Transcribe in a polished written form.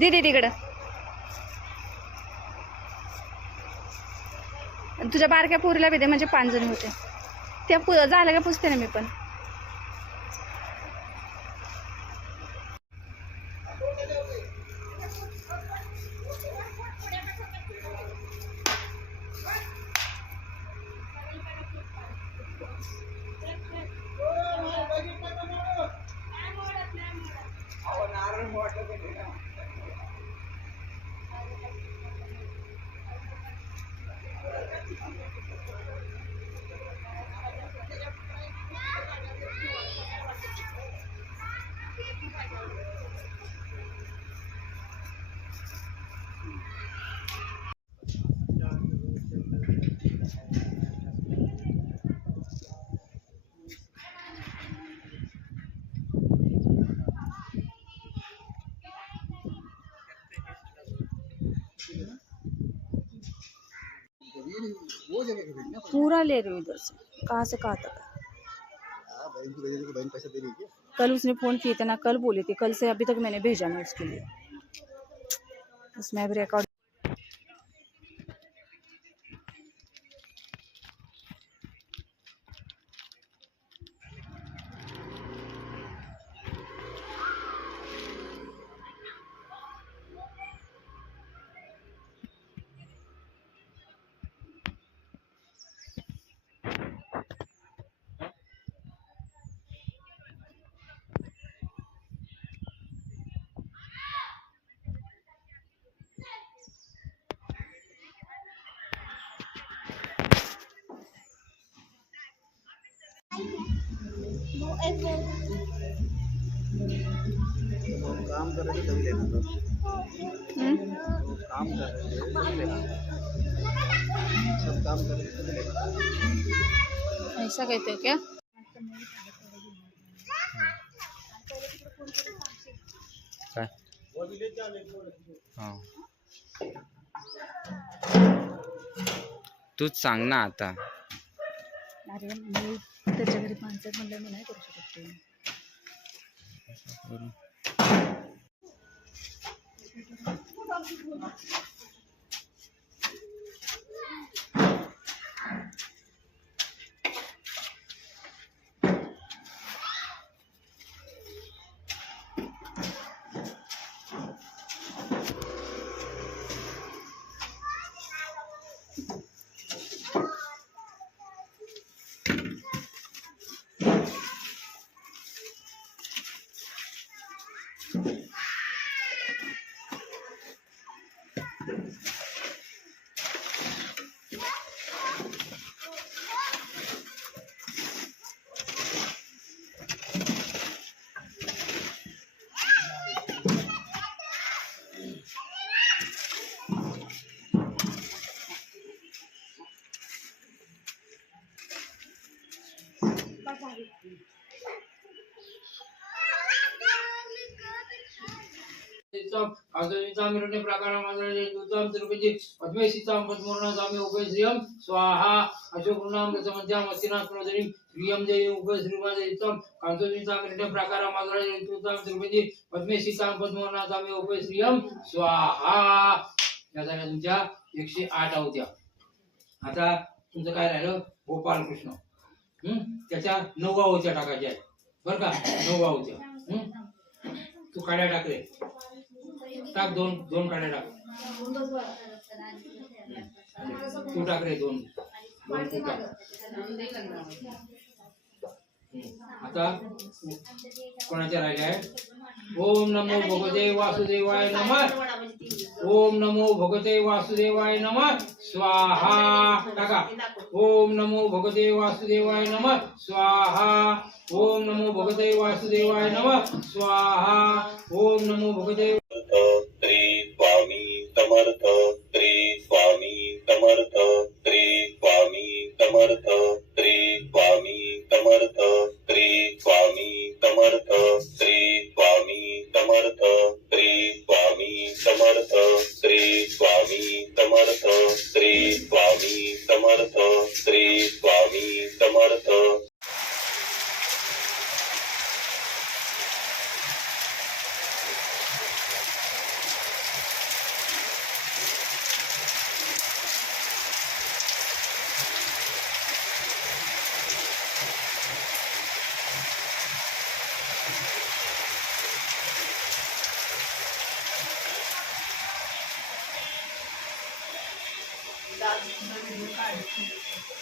दीदी तिकडं तुझ्या बारक्या पोरीला बी दे, म्हणजे 5 जणी होते. त्या झालं का पुसते ना मी पण. पूरा ले रही हूँ इधर से, कहाँ से कहाँ तक. कल उसने फ़ोन किए थे ना, कल बोली थी, कल से अभी तक मैंने भेजा नहीं उसके लिए. उसमें भी रिकॉर्ड. काम कर रहे थे तभी लेना था. काम कर रहे थे तभी लेना था. सब काम कर रहे थे तभी लेना था. ऐसा कहते हो क्या? हाँ तूच सांग ना आता. अरे मी त्याच्या घरी 5 म्हणलं, मी नाही करू शकत ते. स्वाहा अशोकनाम समध्याम अस्तिनास्मदरीम प्रियम जय उभय श्रीवादयितम कांतोनितामिरण्य प्रकारा मागराजयितुताम तिरुपती पद्मेशीताम पद्मवर्णातामे उभय श्रियम स्वाहा. या झाल्या तुमच्या 108 आवत्या. आता तुमचं काय राहिलं? गोपाल कृष्ण. त्याच्या 9 आवत्या टाकायच्या आहेत बरं का. 9 आवत्या. तू काड्या टाक रे. टाक, दोन काड्या टाक. तू टाक रे, दोन तू टाक. आता कोणाच्या राहिल्या आहेत? ओम नमो भगवते वासुदेवाय नमः. ओम नमो भगवते वासुदेवाय नमः स्वाहा. टाका. ओम नमो भगवते वासुदेवाय नमः स्वाहा. ओम नमो भगवते वासुदेवाय नमः स्वाहा. ओम नमो भगवते धार्मिक नवीन काय